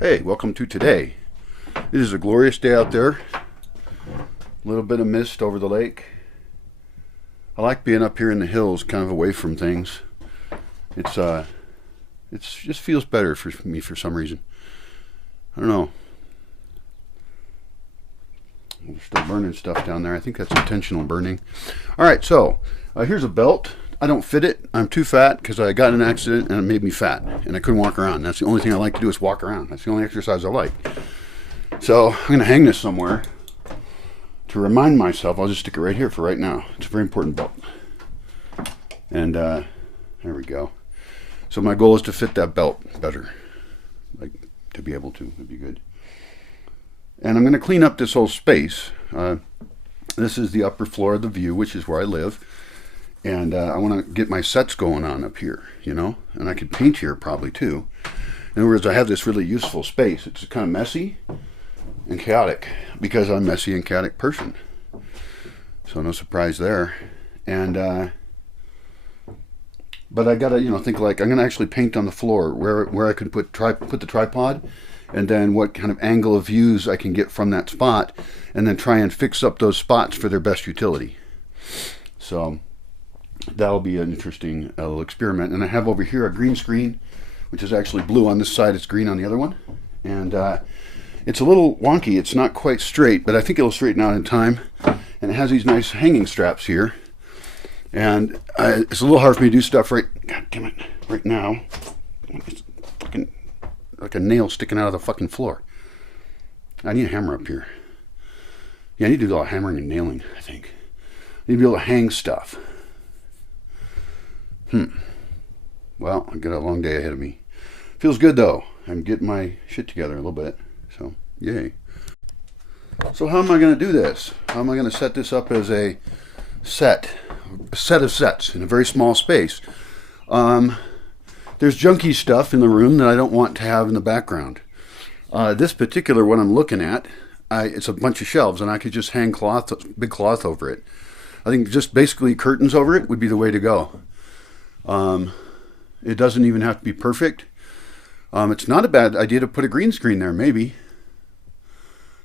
Hey, welcome to today. It is a glorious day out there. A little bit of mist over the lake. I like being up here in the hills, kind of away from things. It's just feels better for me for some reason. I don't know. We're still burning stuff down there. I think that's intentional burning. All right, so here's a belt. I don't fit it. I'm too fat because I got in an accident and it made me fat and I couldn't walk around. That's the only thing I like to do is walk around. That's the only exercise I like. So I'm going to hang this somewhere to remind myself. I'll just stick it right here for right now. It's a very important belt. And there we go. So my goal is to fit that belt better. Like to be able to. It'd be good. And I'm going to clean up this whole space. This is the upper floor of the View, which is where I live. And I want to get my sets going on up here, you know. And I could paint here probably too. In other words, I have this really useful space. It's kind of messy and chaotic because I'm a messy and chaotic person. So no surprise there. And but I gotta, think like I'm gonna actually paint on the floor where I could put the tripod, and then what kind of angle of views I can get from that spot, and then try and fix up those spots for their best utility. So that'll be an interesting little experiment. And I have over here a green screen, which is actually blue on this side. It's green on the other one. And it's a little wonky. It's not quite straight, but I think it'll straighten out in time. And it has these nice hanging straps here. And it's a little hard for me to do stuff right now. It's fucking like a nail sticking out of the fucking floor. I need a hammer up here. Yeah, I need to do a lot of hammering and nailing, I think. I need to be able to hang stuff. Well, I've got a long day ahead of me. Feels good though. I'm getting my shit together a little bit. So, yay. So how am I going to do this? How am I going to set this up as a set of sets in a very small space? There's junky stuff in the room that I don't want to have in the background. This particular one I'm looking at, it's a bunch of shelves, and I could just hang big cloth over it. I think just basically curtains over it would be the way to go. It doesn't even have to be perfect. It's not a bad idea to put a green screen there, maybe.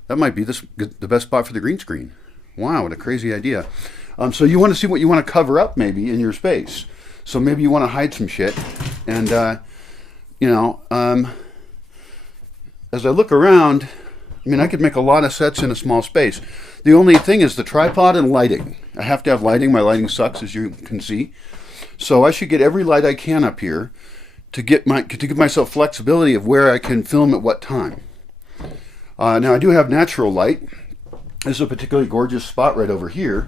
That might be the best spot for the green screen. Wow, what a crazy idea. So you want to see what you want to cover up maybe in your space. So maybe you want to hide some shit. And, as I look around, I could make a lot of sets in a small space. The only thing is the tripod and lighting. I have to have lighting. My lighting sucks, as you can see. So I should get every light I can up here to give myself flexibility of where I can film at what time. Now I do have natural light. This is a particularly gorgeous spot right over here.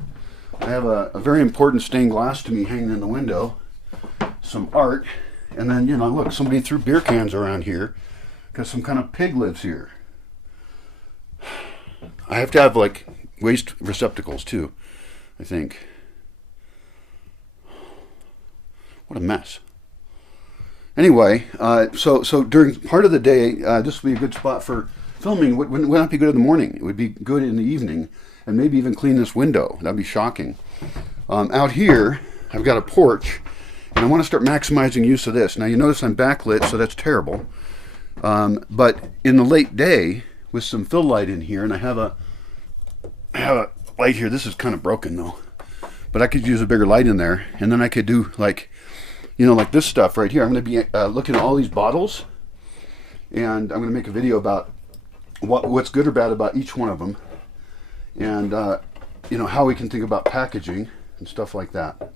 I have a very important stained glass to me hanging in the window. Some art. And then, look, somebody threw beer cans around here because some kind of pig lives here. I have to have like waste receptacles too, I think. What a mess. Anyway, so during part of the day, this would be a good spot for filming. It would not be good in the morning. It would be good in the evening, and maybe even clean this window. That'd be shocking. Out here, I've got a porch, and I want to start maximizing use of this. Now, you notice I'm backlit, so that's terrible. But in the late day, with some fill light in here, and I have a light here. This is kind of broken, though. But I could use a bigger light in there, and then I could do, like this stuff right here. I'm going to be looking at all these bottles, and I'm going to make a video about what's good or bad about each one of them, and how we can think about packaging and stuff like that.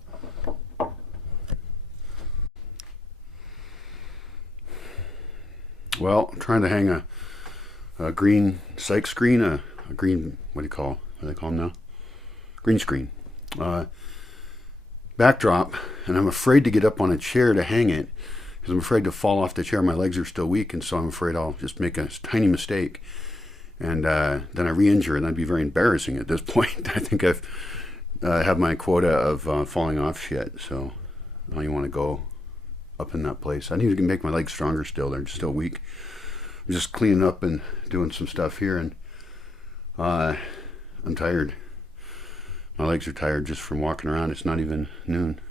Well, I'm trying to hang a green cyc screen, a green, what do they call them now? Green screen. Backdrop, and I'm afraid to get up on a chair to hang it because I'm afraid to fall off the chair. My legs are still weak, and so I'm afraid I'll just make a tiny mistake, and then I re-injure, and that'd be very embarrassing at this point. I think I've have my quota of falling off shit, so I don't even want to go up in that place. I need to make my legs stronger still. They're still weak. I'm just cleaning up and doing some stuff here, and I'm tired. My legs are tired just from walking around. It's not even noon.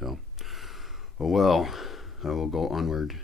So, oh well, I will go onward.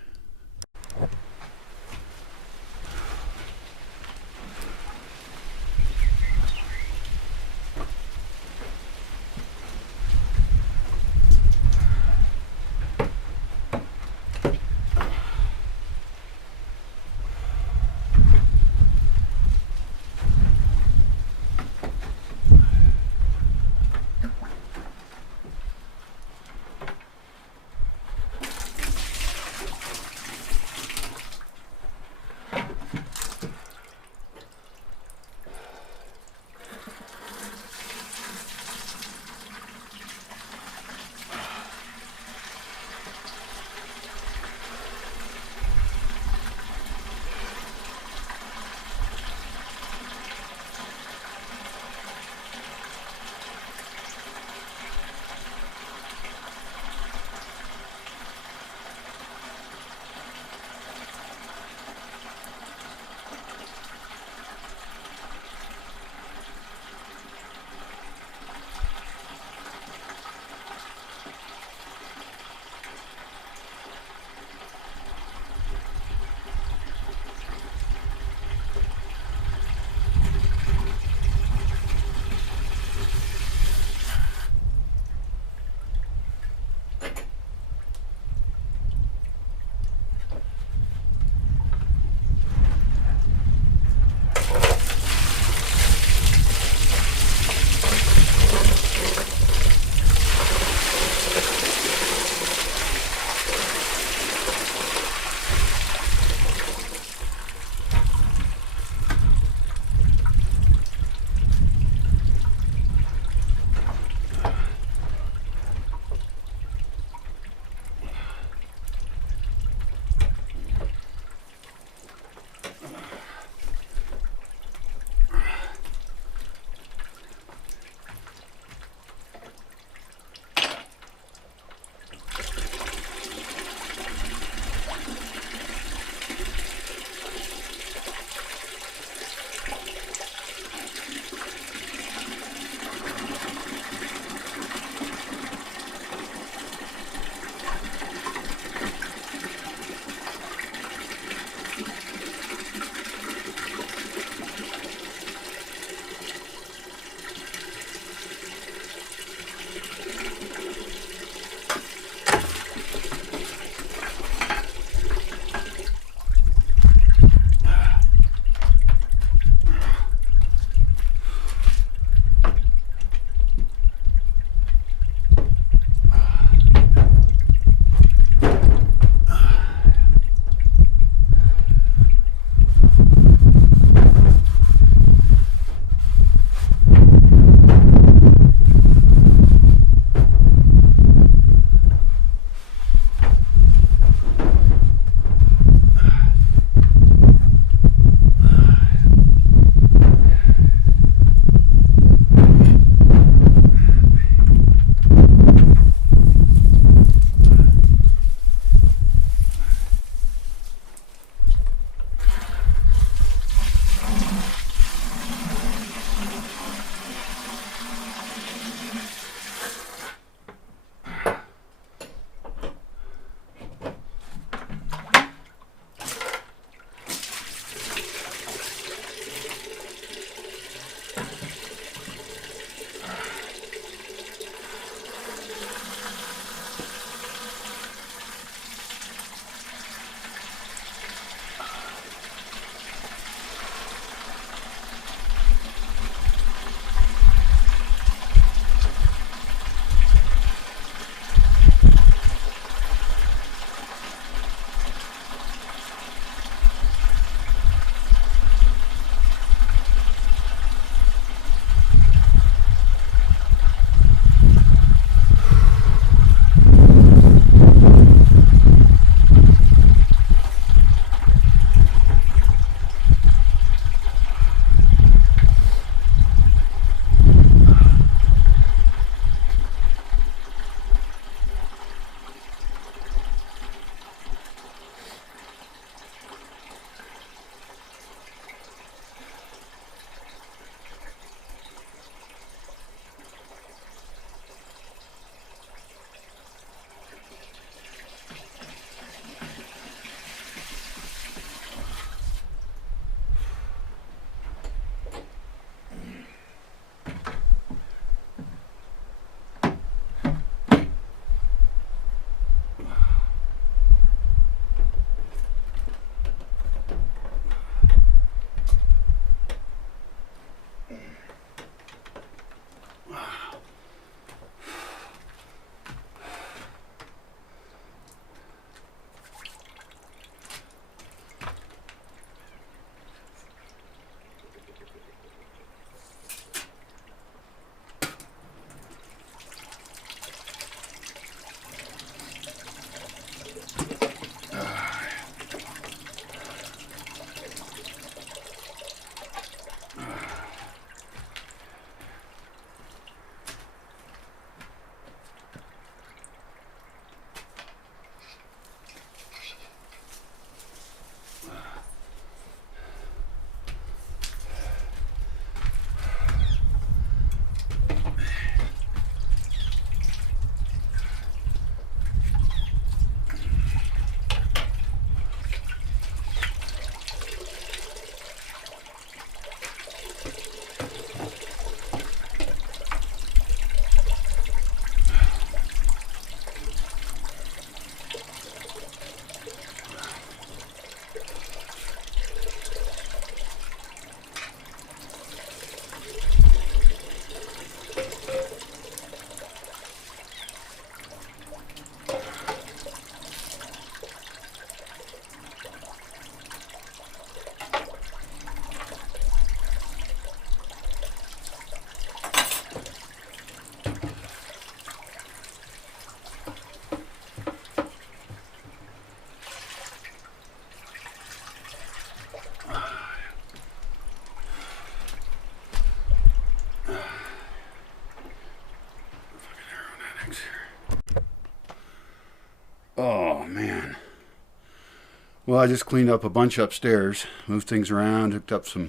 Well, I just cleaned up a bunch upstairs, moved things around, hooked up some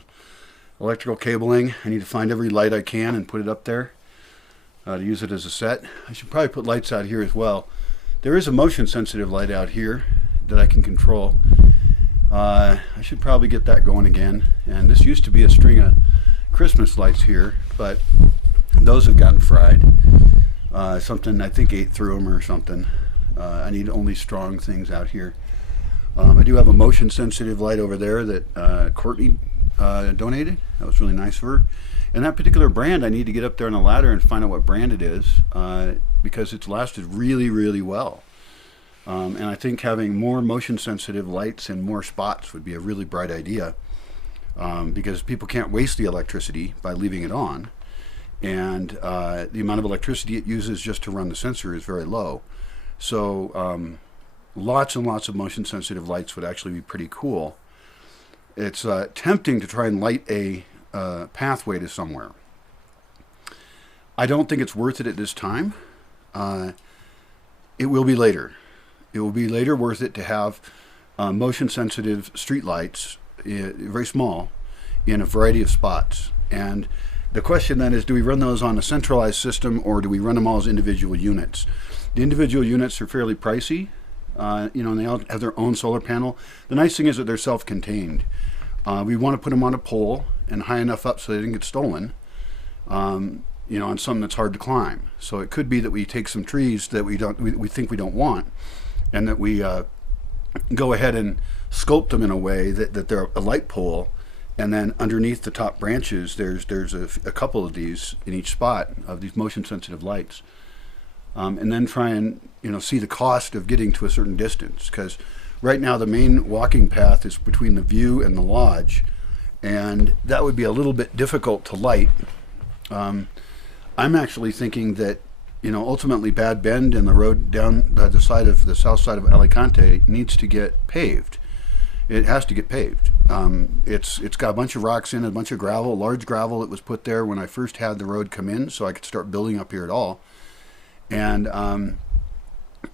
electrical cabling. I need to find every light I can and put it up there to use it as a set. I should probably put lights out here as well. There is a motion sensitive light out here that I can control. I should probably get that going again. And this used to be a string of Christmas lights here, but those have gotten fried. Something I think ate through them or something. I need only strong things out here. I do have a motion sensitive light over there that Courtney donated. That was really nice of her. And that particular brand, I need to get up there on a ladder and find out what brand it is, because it's lasted really, really well. And I think having more motion sensitive lights and more spots would be a really bright idea, because people can't waste the electricity by leaving it on. And the amount of electricity it uses just to run the sensor is very low. So lots and lots of motion sensitive lights would actually be pretty cool. It's tempting to try and light a pathway to somewhere. I don't think it's worth it at this time. It will be later. It will be later worth it to have motion sensitive street lights, very small, in a variety of spots. And the question then is, do we run those on a centralized system or do we run them all as individual units? The individual units are fairly pricey, and they all have their own solar panel. The nice thing is that they're self-contained. We want to put them on a pole and high enough up so they didn't get stolen, on something that's hard to climb. So it could be that we take some trees that we think we don't want, and that we go ahead and sculpt them in a way that they're a light pole, and then underneath the top branches there's a couple of these in each spot of these motion sensitive lights, and then try and see the cost of getting to a certain distance, because right now the main walking path is between the view and the lodge, and that would be a little bit difficult to light. I'm actually thinking that ultimately Bad Bend and the road down the south side of Alicante needs to get paved. It has to get paved. It's got a bunch of rocks in it, a bunch of gravel, large gravel that was put there when I first had the road come in, so I could start building up here at all. And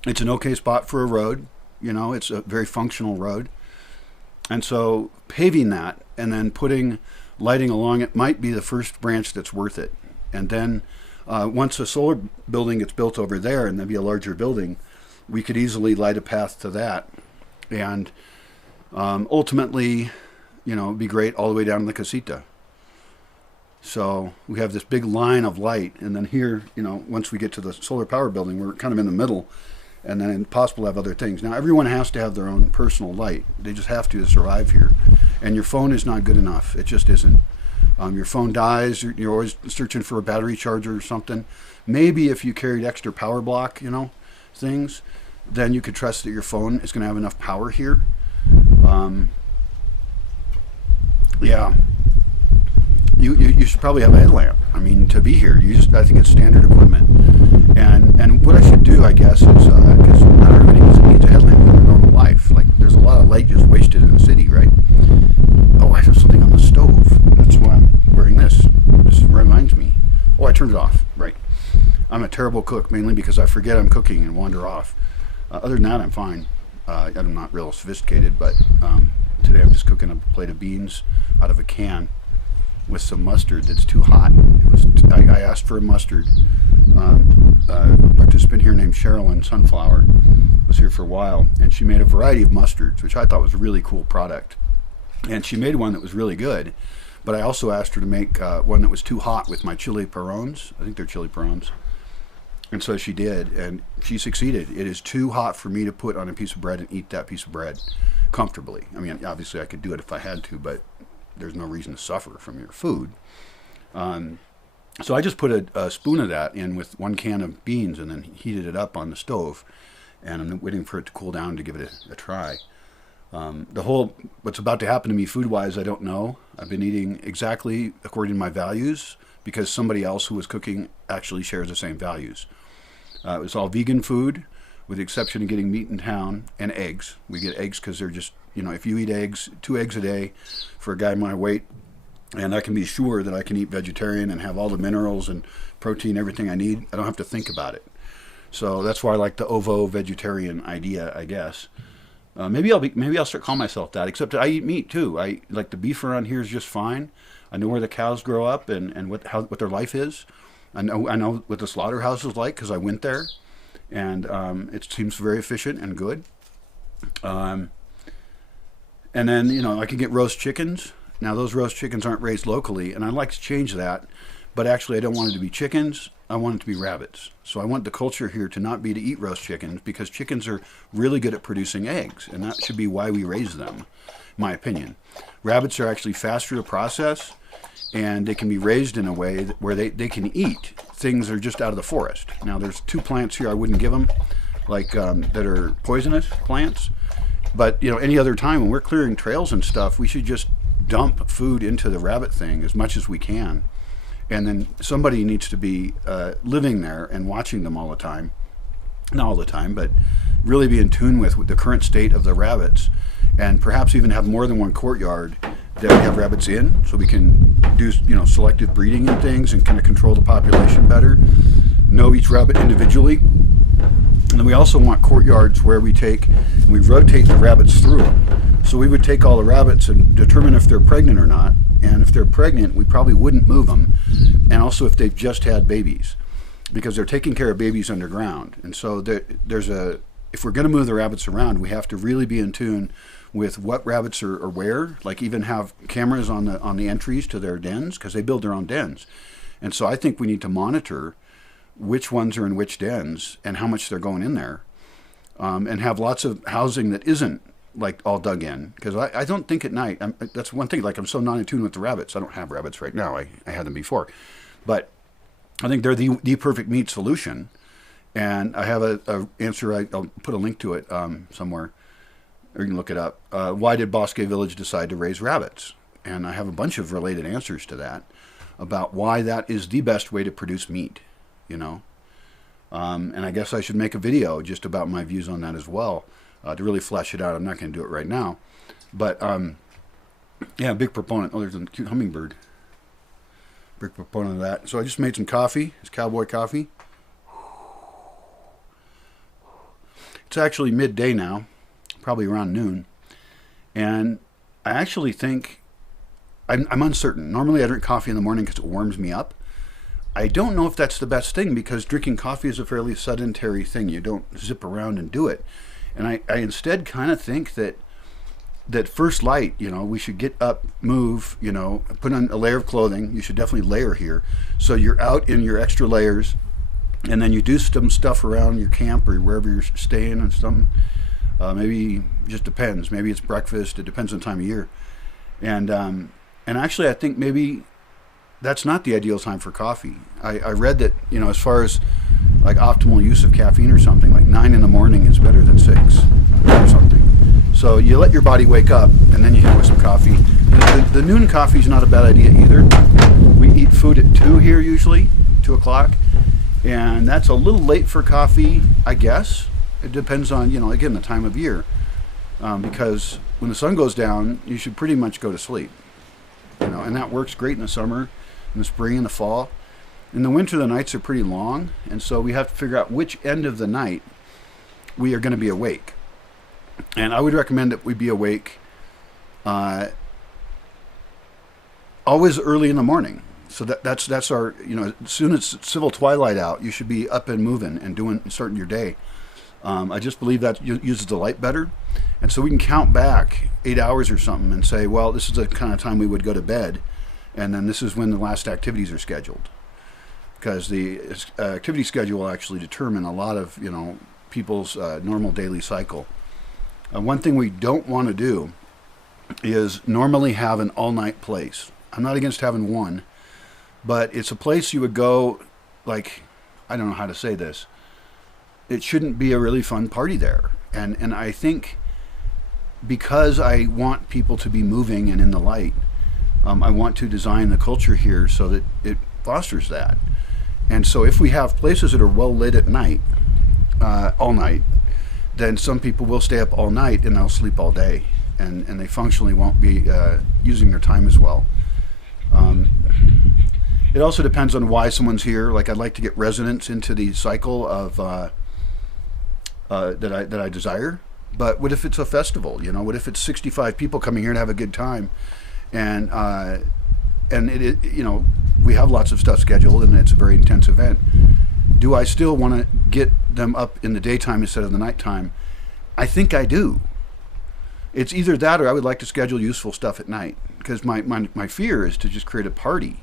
it's an okay spot for a road. It's a very functional road. And so paving that and then putting lighting along it might be the first branch that's worth it. And then once a solar building gets built over there, and there'd be a larger building, we could easily light a path to that. And ultimately, it'd be great all the way down to the casita. So we have this big line of light, and then here, once we get to the solar power building, we're kind of in the middle, and then it's possible to have other things. Now, everyone has to have their own personal light. They just have to survive here. And your phone is not good enough. It just isn't. Your phone dies. You're always searching for a battery charger or something. Maybe if you carried extra power block, things, then you could trust that your phone is going to have enough power here. Yeah. You should probably have a headlamp. To be here, I think it's standard equipment. And what I should do, I guess, is because not everybody needs a headlamp in their normal life. Like, there's a lot of light just wasted in the city, right? Oh, I have something on the stove. That's why I'm wearing this. This reminds me. Oh, I turned it off. Right. I'm a terrible cook, mainly because I forget I'm cooking and wander off. Other than that, I'm fine. I'm not real sophisticated, but today I'm just cooking a plate of beans out of a can with some mustard that's too hot. I asked for a mustard. A participant here named Sherilyn Sunflower was here for a while, and she made a variety of mustards, which I thought was a really cool product. And she made one that was really good, but I also asked her to make one that was too hot with my chili perrones. I think they're chili perrones. And so she did, and she succeeded. It is too hot for me to put on a piece of bread and eat that piece of bread comfortably. Obviously I could do it if I had to, but there's no reason to suffer from your food. So I just put a spoon of that in with 1 can of beans and then heated it up on the stove, and I'm waiting for it to cool down to give it a try. What's about to happen to me food-wise, I don't know. I've been eating exactly according to my values because somebody else who was cooking actually shares the same values. It was all vegan food, with the exception of getting meat in town and eggs. We get eggs because they're just, if you eat eggs, 2 eggs a day for a guy my weight, and I can be sure that I can eat vegetarian and have all the minerals and protein, everything I need. I don't have to think about it. So that's why I like the ovo vegetarian idea, I guess. Maybe I'll start calling myself that. Except that I eat meat too. I like the beef around here is just fine. I know where the cows grow up and what their life is. I know what the slaughterhouse is like because I went there, and it seems very efficient and good. And then I can get roast chickens. Now those roast chickens aren't raised locally, and I'd like to change that. But actually, I don't want it to be chickens. I want it to be rabbits. So I want the culture here to not be to eat roast chickens, because chickens are really good at producing eggs, and that should be why we raise them, in my opinion. Rabbits are actually faster to process, and they can be raised in a way where they can eat things that are just out of the forest. Now, there's 2 plants here I wouldn't give them, like that are poisonous plants. But any other time when we're clearing trails and stuff, we should just dump food into the rabbit thing as much as we can. And then somebody needs to be living there and watching them all the time. Not all the time, but really be in tune with the current state of the rabbits, and perhaps even have more than one courtyard that we have rabbits in, so we can do selective breeding and things and kind of control the population better, know each rabbit individually. And then we also want courtyards where we take and we rotate the rabbits through them. So we would take all the rabbits and determine if they're pregnant or not. And if they're pregnant, we probably wouldn't move them. And also if they've just had babies, because they're taking care of babies underground. And so if we're going to move the rabbits around, we have to really be in tune with what rabbits are where. Like even have cameras on the entries to their dens, because they build their own dens. And so I think we need to monitor which ones are in which dens and how much they're going in there, and have lots of housing that isn't like all dug in, because I don't think at night, that's one thing, like I'm so not in tune with the rabbits. I don't have rabbits right now. I had them before, but I think they're the perfect meat solution. And I have a answer. I'll put a link to it somewhere, or you can look it up. Why did Bosque Village decide to raise rabbits? And I have a bunch of related answers to that, about why that is the best way to produce meat. And I guess I should make a video just about my views on that as well, to really flesh it out. I'm not going to do it right now, but yeah, big proponent. Oh, there's a cute hummingbird. Big proponent of that. So I just made some coffee. It's cowboy coffee. It's actually midday now, probably around noon, and I actually think I'm uncertain. Normally I drink coffee in the morning because it warms me up. I don't know if that's the best thing, because drinking coffee is a fairly sedentary thing. You don't zip around and do it. And I instead kind of think that first light, we should get up, move, put on a layer of clothing. You should definitely layer here. So you're out in your extra layers, and then you do some stuff around your camp or wherever you're staying and something. Maybe just depends. Maybe it's breakfast. It depends on the time of year. And actually I think maybe that's not the ideal time for coffee. I read that, as far as like optimal use of caffeine or something, like 9 in the morning is better than 6 or something. So you let your body wake up, and then you hit it with some coffee. The noon coffee is not a bad idea either. We eat food at 2 here usually, 2 o'clock. And that's a little late for coffee, I guess. It depends on, again, the time of year. Because when the sun goes down, you should pretty much go to sleep. And that works great in the summer, in the spring, and the fall. In the winter, the nights are pretty long, and so we have to figure out which end of the night we are going to be awake. And I would recommend that we be awake always early in the morning. So that's our, as soon as civil twilight out, you should be up and moving and starting your day. I just believe that uses the light better. And so we can count back 8 hours or something and say, well, this is the kind of time we would go to bed, and then this is when the last activities are scheduled. Because the activity schedule will actually determine a lot of, people's normal daily cycle. One thing we don't want to do is normally have an all-night place. I'm not against having one, but it's a place you would go, like, I don't know how to say this. It shouldn't be a really fun party there. And I think because I want people to be moving and in the light, I want to design the culture here so that it fosters that. And so if we have places that are well lit at night, all night, then some people will stay up all night and they'll sleep all day, and they functionally won't be using their time as well. It also depends on why someone's here. Like, I'd like to get residents into the cycle of that I desire. But what if it's a festival? You know, what if it's 65 people coming here to have a good time, and you know, we have lots of stuff scheduled, and it's a very intense event. Do I still want to get them up in the daytime instead of the nighttime? I think I do. It's either that, or I would like to schedule useful stuff at night, because my fear is to just create a party.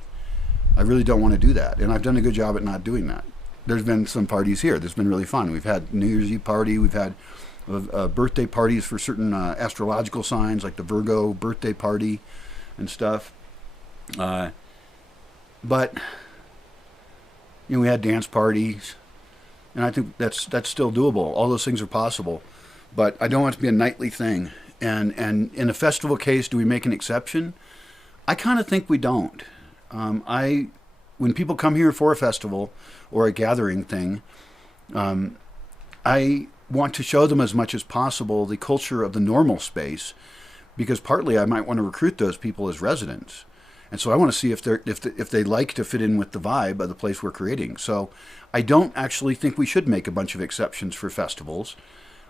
I really don't want to do that, and I've done a good job at not doing that. There's been some parties here that's been really fun. We've had New Year's Eve party. We've had birthday parties for certain astrological signs, like the Virgo birthday party and stuff. But you know, we had dance parties, and I think that's still doable. All those things are possible, but I don't want it to be a nightly thing. And in a festival case, do we make an exception? I kind of think we don't. When people come here for a festival or a gathering thing, I want to show them as much as possible the culture of the normal space, because partly I might want to recruit those people as residents. And so I want to see if they like to fit in with the vibe of the place we're creating. So I don't actually think we should make a bunch of exceptions for festivals.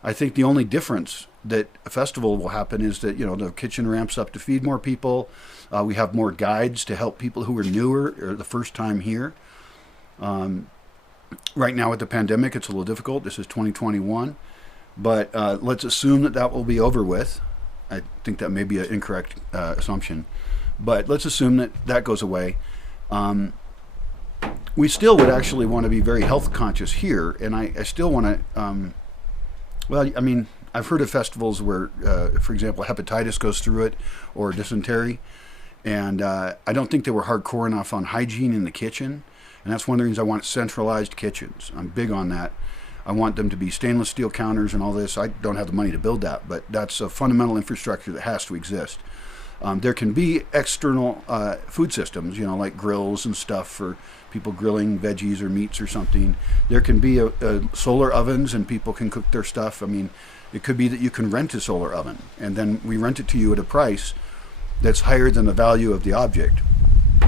I think the only difference that a festival will happen is that, you know, the kitchen ramps up to feed more people. We have more guides to help people who are newer or the first time here. Right now with the pandemic, it's a little difficult. This is 2021. But let's assume that will be over with. I think that may be an incorrect assumption. But let's assume that goes away. We still would actually want to be very health conscious here. And I still want to... well, I mean, I've heard of festivals where, for example, hepatitis goes through it, or dysentery. And I don't think they were hardcore enough on hygiene in the kitchen. And that's one of the reasons I want centralized kitchens. I'm big on that. I want them to be stainless steel counters and all this. I don't have the money to build that, but that's a fundamental infrastructure that has to exist. There can be external food systems, you know, like grills and stuff for people grilling veggies or meats or something. There can be solar ovens, and people can cook their stuff. I mean, it could be that you can rent a solar oven, and then we rent it to you at a price that's higher than the value of the object.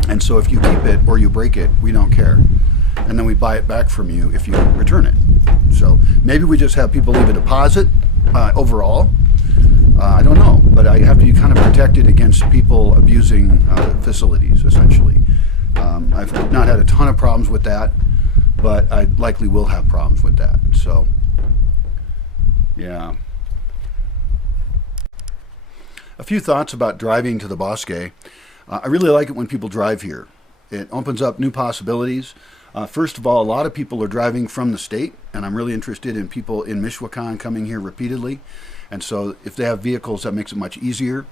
And so if you keep it or you break it, we don't care. And then we buy it back from you if you return it. So maybe we just have people leave a deposit overall. I don't know, but I have to be kind of protected against people abusing facilities, essentially. I've not had a ton of problems with that, but I likely will have problems with that. So, yeah. A few thoughts about driving to the Bosque. I really like it when people drive here. It opens up new possibilities. First of all, a lot of people are driving from the state, and I'm really interested in people in Michoacan coming here repeatedly. And so if they have vehicles, that makes it much easier.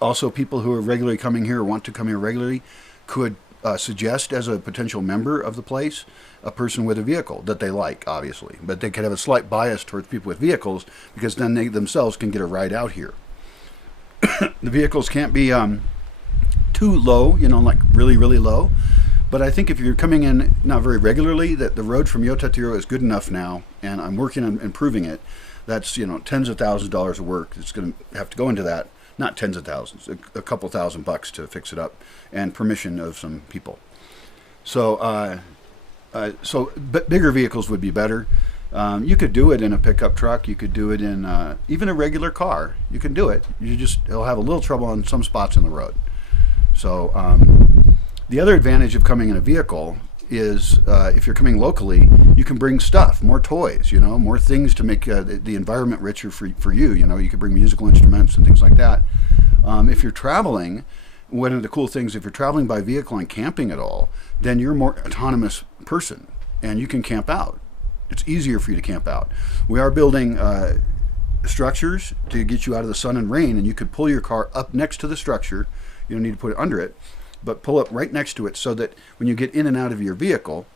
Also, people who are regularly coming here or want to come here regularly could suggest as a potential member of the place a person with a vehicle that they like, obviously. But they could have a slight bias towards people with vehicles, because then they themselves can get a ride out here. The vehicles can't be too low, you know, like really, really low. But I think if you're coming in not very regularly, that the road from Yotatiro is good enough now, and I'm working on improving it. That's, you know, tens of thousands of dollars of work. It's going to have to go into that. Not tens of thousands, a couple $1,000 to fix it up, and permission of some people. So, but bigger vehicles would be better. You could do it in a pickup truck. You could do it in even a regular car. You can do it. It'll have a little trouble on some spots in the road. So the other advantage of coming in a vehicle is if you're coming locally, you can bring stuff, more toys, you know, more things to make the environment richer for you. You know, you could bring musical instruments and things like that. If you're traveling, one of the cool things, if you're traveling by vehicle and camping at all, then you're a more autonomous person, and you can camp out. It's easier for you to camp out. We are building structures to get you out of the sun and rain, and you could pull your car up next to the structure. You don't need to put it under it, but pull up right next to it, so that when you get in and out of your vehicle,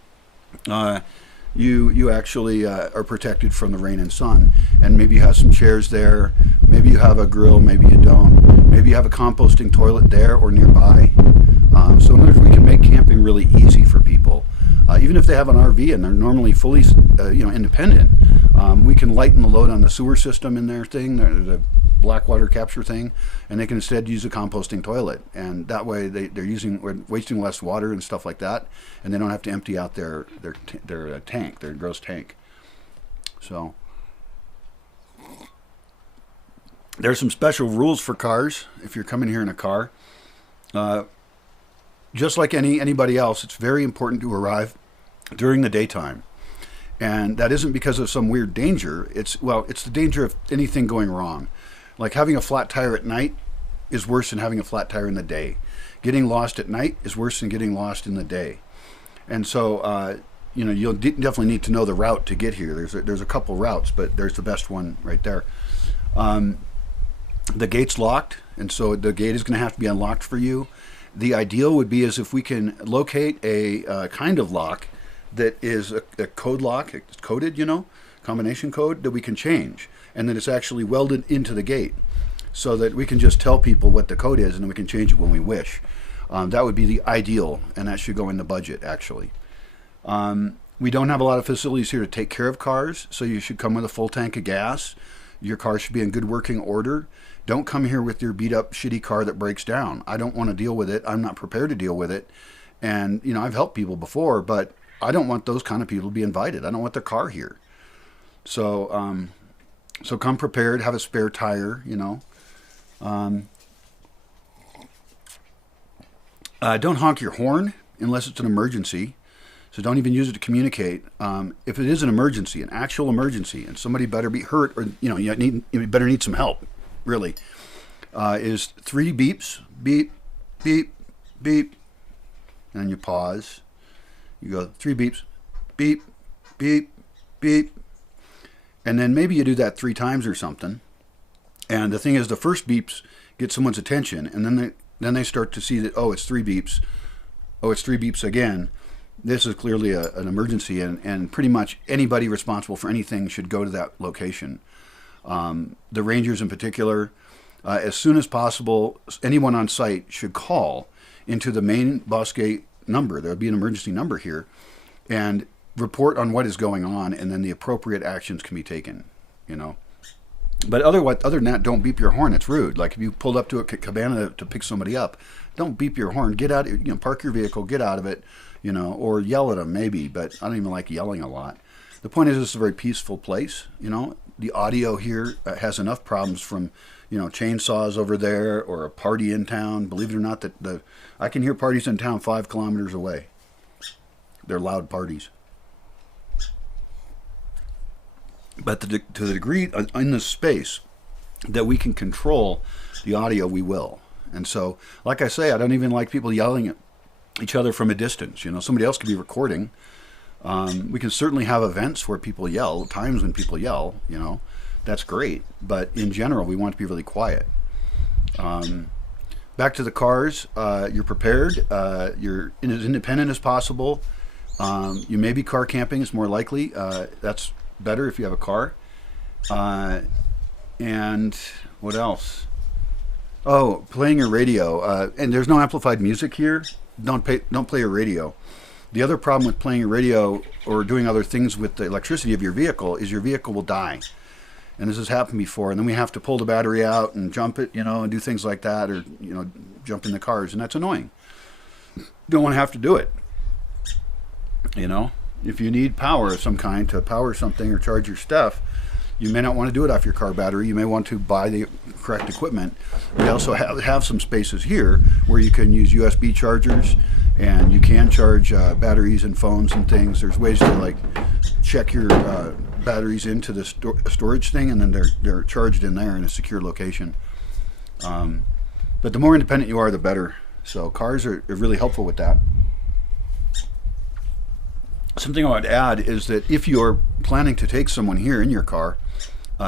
you actually are protected from the rain and sun. And maybe you have some chairs there, maybe you have a grill, maybe you don't, maybe you have a composting toilet there or nearby. So in other words, we can make camping really easy for people. Even if they have an RV and they're normally fully independent, we can lighten the load on the sewer system in their thing, the black water capture thing, and they can instead use a composting toilet. And that way they're wasting less water and stuff like that, and they don't have to empty out their tank, their gross tank. So There's some special rules for cars. If you're coming here in a car, just like anybody else, it's very important to arrive during the daytime. And that isn't because of some weird danger. It's the danger of anything going wrong. Like having a flat tire at night is worse than having a flat tire in the day. Getting lost at night is worse than getting lost in the day. And so, you'll definitely need to know the route to get here. There's a couple routes, but there's the best one right there. The gate's locked, and so the gate is going to have to be unlocked for you. The ideal would be is if we can locate a kind of lock that is a code lock, it's coded, combination code that we can change, and that it's actually welded into the gate, so that we can just tell people what the code is, and then we can change it when we wish. That would be the ideal, and that should go in the budget, actually. We don't have a lot of facilities here to take care of cars, so you should come with a full tank of gas. Your car should be in good working order. Don't come here with your beat up, shitty car that breaks down. I don't want to deal with it. I'm not prepared to deal with it. And, I've helped people before, but I don't want those kind of people to be invited. I don't want their car here. So, so come prepared, have a spare tire, Don't honk your horn unless it's an emergency. So don't even use it to communicate. If it is an emergency, an actual emergency, and somebody better be hurt, or you better need some help, really, is 3 beeps, beep, beep, beep, and then you pause. You go 3 beeps, beep, beep, beep, and then maybe you do that 3 times or something. And the thing is, the first beeps get someone's attention, and then they start to see that, oh, it's 3 beeps. Oh, it's 3 beeps again. This is clearly an emergency, and pretty much anybody responsible for anything should go to that location. The rangers in particular, as soon as possible, anyone on site should call into the main Bosque number. There would be an emergency number here, and report on what is going on, and then the appropriate actions can be taken, But otherwise, other than that, don't beep your horn. It's rude. Like if you pulled up to a cabana to pick somebody up, don't beep your horn. Get out, park your vehicle, get out of it, or yell at them maybe, but I don't even like yelling a lot. The point is, it's a very peaceful place. The audio here has enough problems from, chainsaws over there or a party in town. Believe it or not, I can hear parties in town 5 kilometers away. They're loud parties. But to the degree in this space that we can control the audio, we will. And so, like I say, I don't even like people yelling at each other from a distance. Somebody else could be recording. We can certainly have events where people yell, times when people yell, that's great. But in general, we want to be really quiet. Back to the cars, you're prepared. You're as independent as possible. You may be car camping, it's more likely. That's better if you have a car. And what else? Oh, playing your radio. And there's no amplified music here. Don't play your radio. The other problem with playing your radio or doing other things with the electricity of your vehicle is your vehicle will die. And this has happened before. And then we have to pull the battery out and jump it, and do things like that, or, jump in the cars. And that's annoying. Don't want to have to do it. If you need power of some kind to power something or charge your stuff, you may not want to do it off your car battery. You may want to buy the correct equipment. We also have some spaces here where you can use USB chargers, and you can charge batteries and phones and things. There's ways to check your batteries into the storage thing, and then they're charged in there in a secure location. But the more independent you are, the better. So cars are really helpful with that. Something I would add is that if you're planning to take someone here in your car,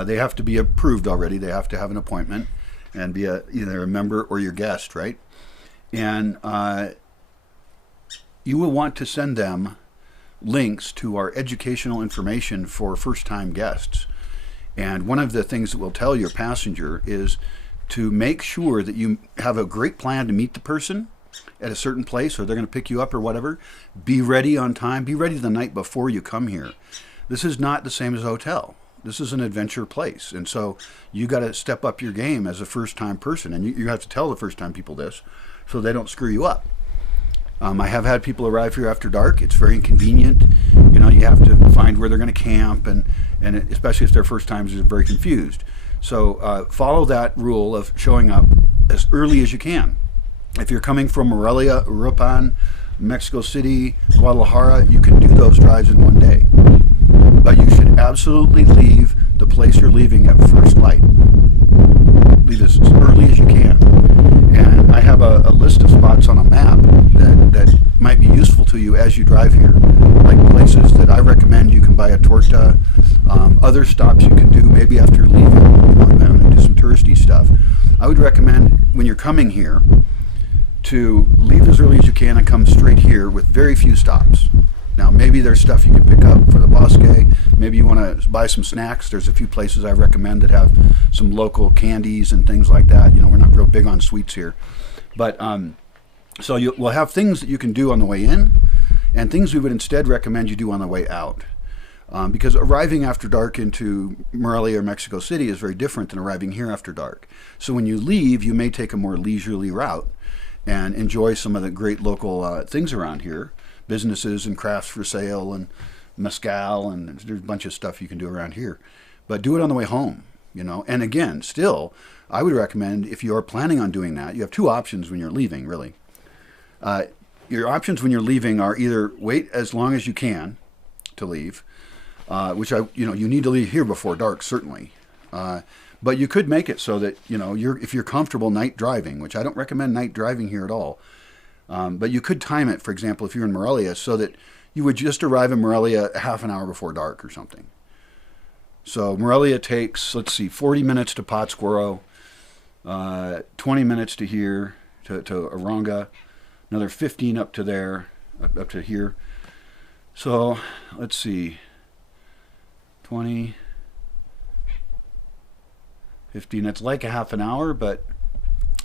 they have to be approved already. They have to have an appointment and be either a member or your guest, right? And you will want to send them links to our educational information for first-time guests. And one of the things that we'll tell your passenger is to make sure that you have a great plan to meet the person at a certain place, or they're going to pick you up or whatever. Be ready on time. Be ready the night before you come here. This is not the same as a hotel. This is an adventure place. And so you got to step up your game as a first-time person. And you have to tell the first-time people this so they don't screw you up. I have had people arrive here after dark. It's very inconvenient. You have to find where they're going to camp, and especially if they're first timers, they're very confused. So follow that rule of showing up as early as you can. If you're coming from Morelia, Uruapan, Mexico City, Guadalajara, you can do those drives in one day. But you should absolutely leave the place you're leaving at first light. Leave as early as you can. And I have a list of spots on a map that might be useful to you as you drive here. Like places that I recommend you can buy a torta, other stops you can do maybe after you're leaving, and do some touristy stuff. I would recommend when you're coming here to leave as early as you can and come straight here with very few stops. Now, maybe there's stuff you can pick up for the Bosque. Maybe you want to buy some snacks. There's a few places I recommend that have some local candies and things like that. We're not real big on sweets here. But so we'll have things that you can do on the way in and things we would instead recommend you do on the way out. Because arriving after dark into Morelia or Mexico City is very different than arriving here after dark. So when you leave, you may take a more leisurely route and enjoy some of the great local things around here. Businesses and crafts for sale and mezcal, and there's a bunch of stuff you can do around here. But do it on the way home, And again, still, I would recommend if you are planning on doing that, you have two options when you're leaving, really. Your options when you're leaving are either wait as long as you can to leave, which you need to leave here before dark, certainly. But you could make it so that, if you're comfortable night driving, which I don't recommend night driving here at all. But you could time it, for example, if you're in Morelia, so that you would just arrive in Morelia half an hour before dark or something. So Morelia takes, 40 minutes to Pátzcuaro, 20 minutes to here, to Aronga, another 15 up to there, up to here. So, 20, 15, that's like a half an hour, but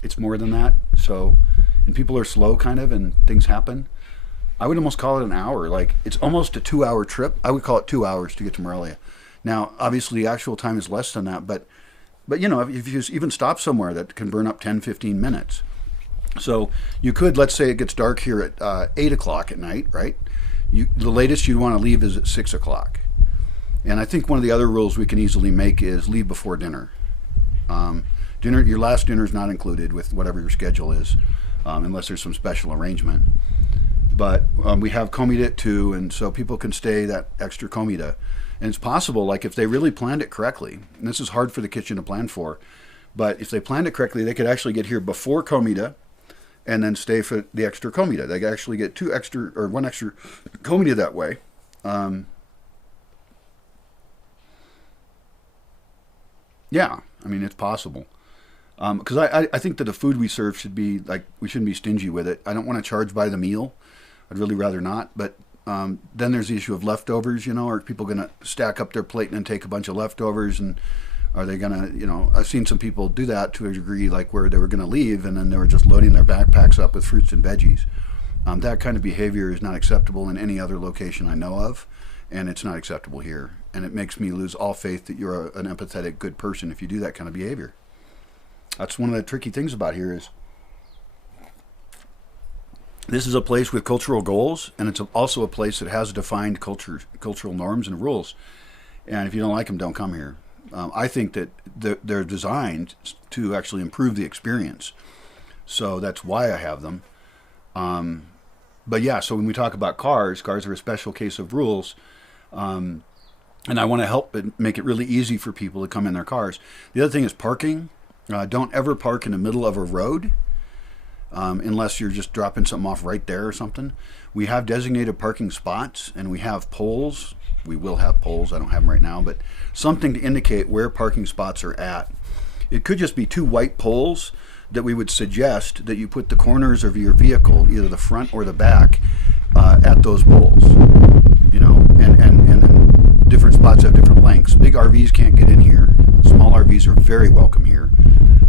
it's more than that. So, and people are slow kind of, and things happen. I would almost call it an hour. It's almost a 2-hour trip. I would call it 2 hours to get to Morelia. Now, obviously, the actual time is less than that, but if you even stop somewhere, that can burn up 10, 15 minutes. So you could, let's say it gets dark here at 8 o'clock at night, right? The latest you want to leave is at 6 o'clock. And I think one of the other rules we can easily make is leave before dinner. Your last dinner is not included with whatever your schedule is, unless there's some special arrangement. But we have comida at 2, and so people can stay that extra comida. And it's possible, if they really planned it correctly, and this is hard for the kitchen to plan for, but if they planned it correctly, they could actually get here before comida and then stay for the extra comida. They could actually get 1 extra comida that way. Yeah, it's possible. Because I think that the food we serve should be, we shouldn't be stingy with it. I don't want to charge by the meal. I'd really rather not. But then there's the issue of leftovers, Are people going to stack up their plate and then take a bunch of leftovers? And are they going to, I've seen some people do that to a degree, where they were going to leave and then they were just loading their backpacks up with fruits and veggies. That kind of behavior is not acceptable in any other location I know of. And it's not acceptable here. And it makes me lose all faith that you're an empathetic, good person if you do that kind of behavior. That's one of the tricky things about here is this is a place with cultural goals, and it's also a place that has defined cultural norms and rules. And if you don't like them, don't come here. I think that they're designed to actually improve the experience. So that's why I have them. But yeah, so when we talk about cars are a special case of rules. And I want to help make it really easy for people to come in their cars. The other thing is parking. Don't ever park in the middle of a road unless you're just dropping something off right there or something. We have designated parking spots, and we have poles. We will have poles. I don't have them right now, but something to indicate where parking spots are at. It could just be 2 white poles that we would suggest that you put the corners of your vehicle, either the front or the back, at those poles. And different spots have different lengths. Big RVs can't get in here. Small RVs are very welcome here.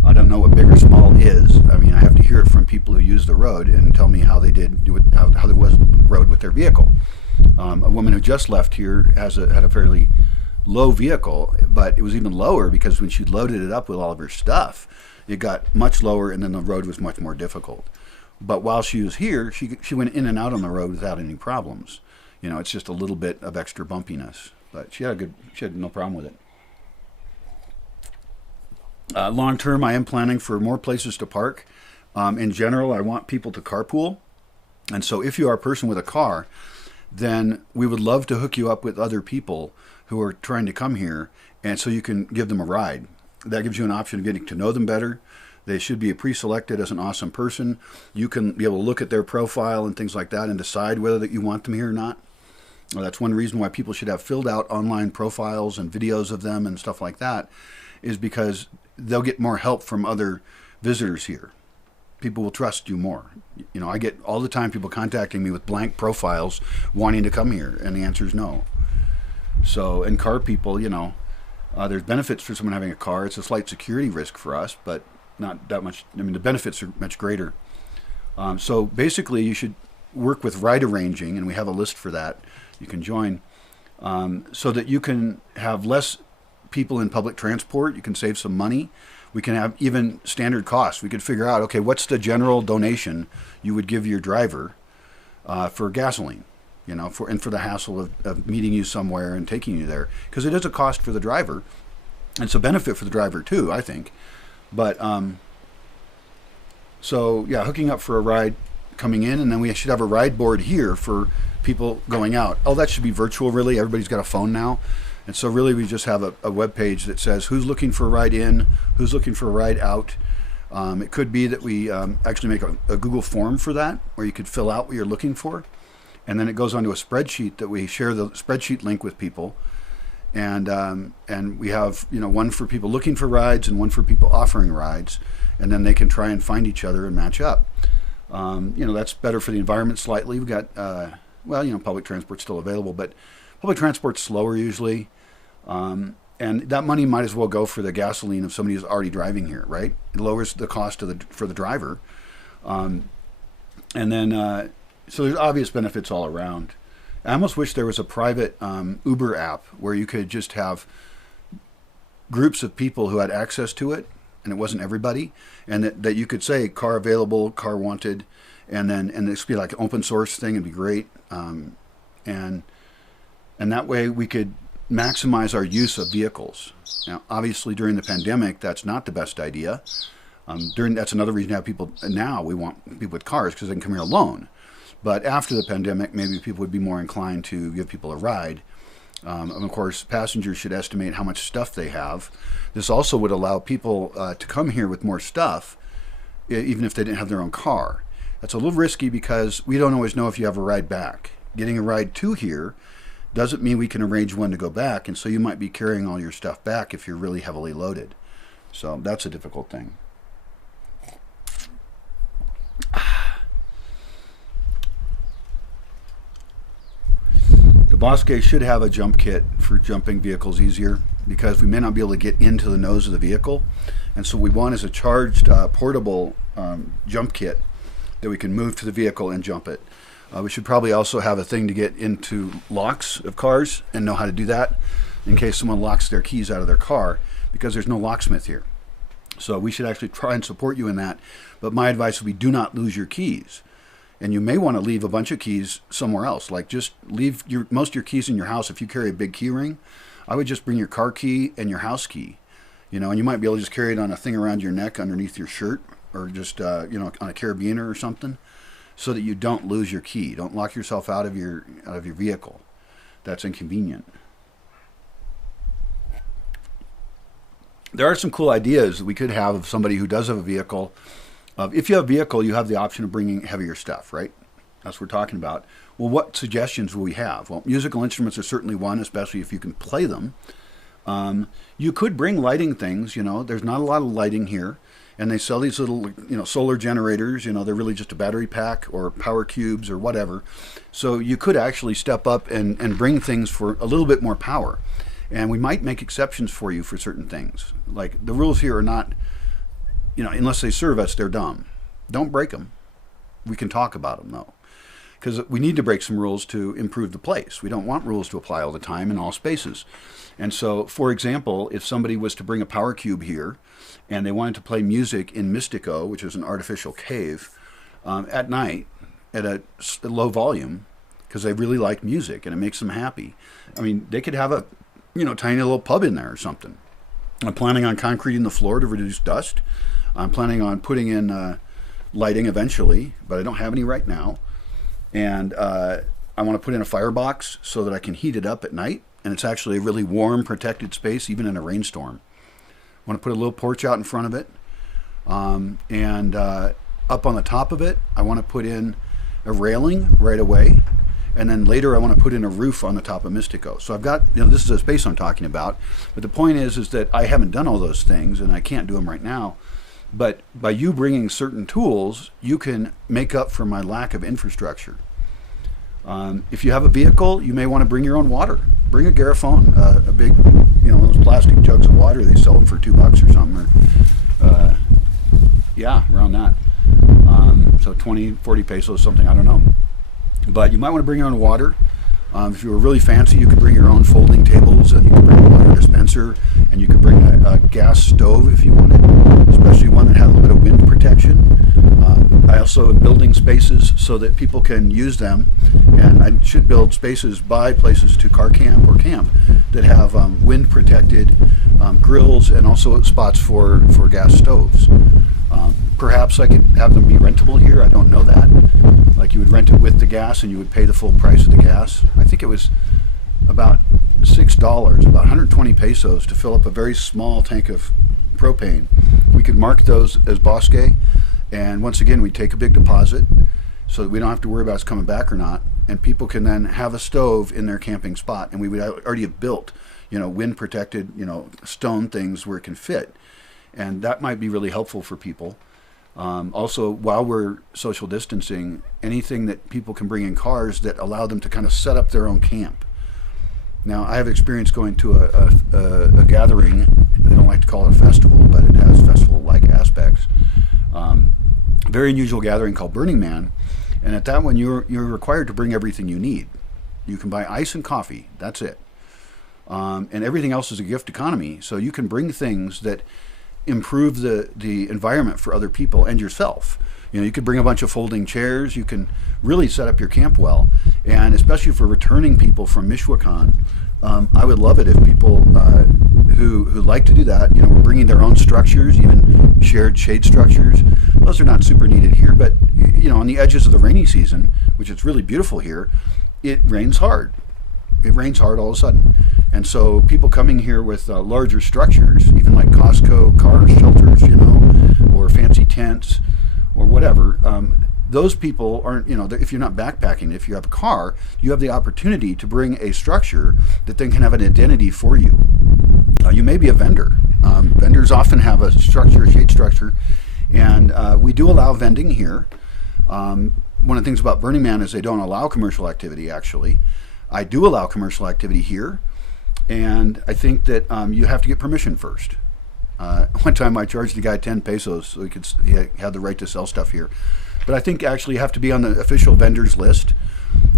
I don't know what big or small is. I have to hear it from people who use the road and tell me how they did do it, how there was road with their vehicle. A woman who just left here had a fairly low vehicle, but it was even lower because when she loaded it up with all of her stuff, it got much lower, and then the road was much more difficult. But while she was here, she went in and out on the road without any problems. It's just a little bit of extra bumpiness, but she had no problem with it. Long term, I am planning for more places to park. In general, I want people to carpool. And so if you are a person with a car, then we would love to hook you up with other people who are trying to come here, and so you can give them a ride. That gives you an option of getting to know them better. They should be pre-selected as an awesome person. You can be able to look at their profile and things like that and decide whether that you want them here or not. Well, that's one reason why people should have filled out online profiles and videos of them and stuff like that, is because they'll get more help from other visitors here. People will trust you more. You know, I get all the time people contacting me with blank profiles wanting to come here, and the answer is no. So, and car people, you know, there's benefits for someone having a car. It's a slight security risk for us, but not that much. I mean, the benefits are much greater. So basically, you should work with ride arranging, and we have a list for that. You can join, so that you can have less people in public transport. You can save some money. We can have even standard costs. We could figure out, okay, what's the general donation you would give your driver for gasoline, you know, for the hassle of meeting you somewhere and taking you there, because it is a cost for the driver, and it's a benefit for the driver too, I think. But so yeah, hooking up for a ride coming in, and then we should have a ride board here for people going out. Oh, that should be virtual, really. Everybody's got a phone now. And so really we just have a web page that says who's looking for a ride in, who's looking for a ride out. It could be that we actually make a Google form for that, where you could fill out what you're looking for. And then it goes onto a spreadsheet that we share the spreadsheet link with people. And we have, you know, one for people looking for rides and one for people offering rides. And then they can try and find each other and match up. You know, that's better for the environment slightly. We've got, well, you know, public transport's still available, but public transport's slower usually. And that money might as well go for the gasoline of somebody who's already driving here, right? It lowers the cost for the driver. And then, so there's obvious benefits all around. I almost wish there was a private Uber app where you could just have groups of people who had access to it, and it wasn't everybody, and that you could say car available, car wanted, and this would be like an open source thing. It'd be great. And that way we could maximize our use of vehicles. Now, obviously, during the pandemic, that's not the best idea. That's another reason to have people. Now we want people with cars because they can come here alone. But after the pandemic, maybe people would be more inclined to give people a ride. And of course, passengers should estimate how much stuff they have. This also would allow people to come here with more stuff, even if they didn't have their own car. That's a little risky because we don't always know if you have a ride back. Getting a ride to here doesn't mean we can arrange one to go back, and so you might be carrying all your stuff back if you're really heavily loaded. So that's a difficult thing. The Bosque should have a jump kit for jumping vehicles easier, because we may not be able to get into the nose of the vehicle, and so we want is a charged portable jump kit that we can move to the vehicle and jump it. We should probably also have a thing to get into locks of cars and know how to do that in case someone locks their keys out of their car, because there's no locksmith here. So we should actually try and support you in that. But my advice would be, do not lose your keys. And you may want to leave a bunch of keys somewhere else. Like, just leave most of your keys in your house. If you carry a big key ring, I would just bring your car key and your house key. You know, and you might be able to just carry it on a thing around your neck underneath your shirt, or just, you know, on a carabiner or something, so that you don't lose your key. Don't lock yourself out of your vehicle. That's inconvenient. There are some cool ideas that we could have of somebody who does have a vehicle. If you have a vehicle, you have the option of bringing heavier stuff, right? That's what we're talking about. Well, what suggestions will we have? Well, musical instruments are certainly one, especially if you can play them. You could bring lighting things. You know, there's not a lot of lighting here. And they sell these little, you know, solar generators. You know, they're really just a battery pack or power cubes or whatever. So you could actually step up and bring things for a little bit more power. And we might make exceptions for you for certain things. Like, the rules here are not, you know, unless they serve us, they're dumb. Don't break them. We can talk about them, though, because we need to break some rules to improve the place. We don't want rules to apply all the time in all spaces. And so, for example, if somebody was to bring a power cube here and they wanted to play music in Mystico, which is an artificial cave, at night at a low volume, because they really like music and it makes them happy. I mean, they could have a, you know, tiny little pub in there or something. I'm planning on concreting the floor to reduce dust. I'm planning on putting in lighting eventually, but I don't have any right now. And I want to put in a firebox so that I can heat it up at night. And it's actually a really warm, protected space, even in a rainstorm. I want to put a little porch out in front of it. And up on the top of it, I want to put in a railing right away. And then later I want to put in a roof on the top of Mystico. So I've got, this is a space I'm talking about. But the point is that I haven't done all those things, and I can't do them right now. But by you bringing certain tools, you can make up for my lack of infrastructure. If you have a vehicle, you may want to bring your own water. Bring a Garrafone, a big, one of those plastic jugs of water. They sell them for $2 or something. Or, yeah, around that. So 20, 40 pesos, something, I don't know. But you might want to bring your own water. If you were really fancy, you could bring your own folding tables, and you could bring a water dispenser, and you could bring a gas stove if you wanted, especially one that had a little bit of wind protection. I also am building spaces so that people can use them, and I should build spaces by places to car camp or camp that have wind protected grills and also spots for gas stoves. Perhaps I could have them be rentable here. I don't know that. Like you would rent it with the gas and you would pay the full price of the gas. I think it was about $6, about 120 pesos to fill up a very small tank of propane. We could mark those as Bosque, and once again we'd take a big deposit so that we don't have to worry about us coming back or not, and people can then have a stove in their camping spot, and we would already have built wind protected stone things where it can fit, and that might be really helpful for people. Also, while we're social distancing, anything that people can bring in cars that allow them to kind of set up their own camp. Now, I have experience going to a gathering. They don't like to call it a festival, but it has festival-like aspects. Very unusual gathering called Burning Man, and at that one, you're required to bring everything you need. You can buy ice and coffee. That's it. And everything else is a gift economy, so you can bring things that improve the environment for other people and yourself. You could bring a bunch of folding chairs. You can really set up your camp well, and especially for returning people from Michoacan, I would love it if people who like to do that, were bringing their own structures, even shared shade structures. Those are not super needed here, but on the edges of the rainy season, which is really beautiful here, it rains hard. It rains hard all of a sudden. And so people coming here with larger structures, even like Costco car shelters, or fancy tents or whatever, those people aren't, if you're not backpacking, if you have a car, you have the opportunity to bring a structure that then can have an identity for you. You may be a vendor. Vendors often have a structure, a shade structure, and we do allow vending here. One of the things about Burning Man is they don't allow commercial activity, actually. I do allow commercial activity here, and I think that you have to get permission first. One time I charged the guy 10 pesos so he had the right to sell stuff here. But I think actually you have to be on the official vendors list.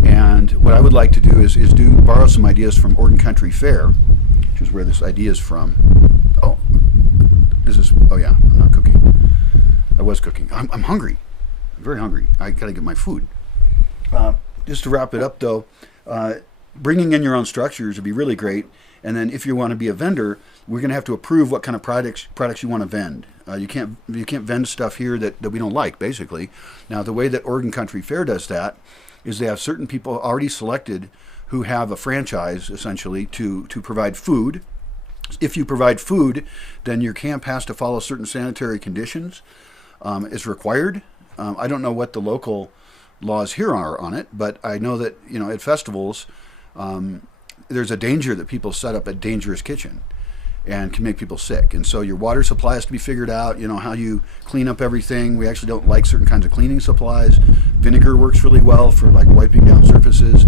And what I would like to do is borrow some ideas from Oregon Country Fair, which is where this idea is from. Oh yeah, I'm not cooking. I was cooking. I'm hungry. I'm very hungry. I gotta get my food. Just to wrap it up though, bringing in your own structures would be really great. And then if you want to be a vendor, we're going to have to approve what kind of products you want to vend. You can't vend stuff here that we don't like, basically. Now, the way that Oregon Country Fair does that is they have certain people already selected who have a franchise, essentially, to provide food. If you provide food, then your camp has to follow certain sanitary conditions. It's required. I don't know what the local laws here are on it, but I know that, at festivals, there's a danger that people set up a dangerous kitchen and can make people sick. And so your water supply has to be figured out, how you clean up everything. We actually don't like certain kinds of cleaning supplies. Vinegar works really well for like wiping down surfaces.